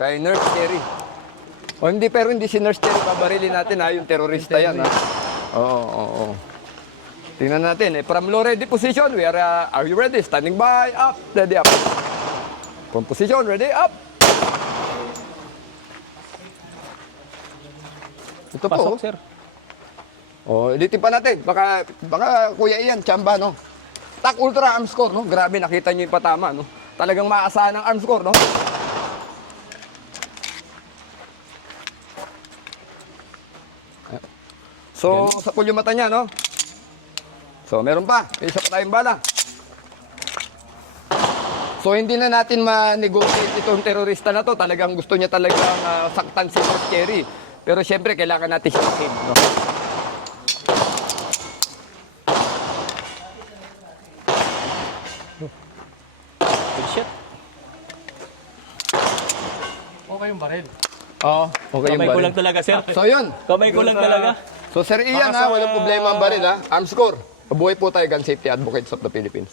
Kay Nurse Cherry. O hindi, pero hindi si Nurse Cherry. Pabarilin natin ha, yung terorista yan ha. Oo. Tingnan natin. From low ready position, are you ready? Standing by, up, ready, up. From position, ready, up. Ito po. Pasok, sir. Ulitin pa natin. Baka Kuya Ian, tsamba, no? Tak Ultra arm score, no? Grabe, nakita niyo yung patama, no? Talagang maasahan ang arm score, no? So, sa yung mata niya, no? So, meron pa. May isa pa tayong bala. So, hindi na natin ma-negotiate itong terorista na to. Talagang gusto niya talagang saktan si North Cherry. Pero syempre, kailangan natin siya save, no? Good shot. Okay yung baril. Oo, okay yung Kamay ko baril. lang talaga, sir. So, yun. Kamay ko lang talaga. So, Sir Ian, ha, walang problema ang baril, ha? Arm score. Mabuhay po tayo, Gun Safety Advocates of the Philippines.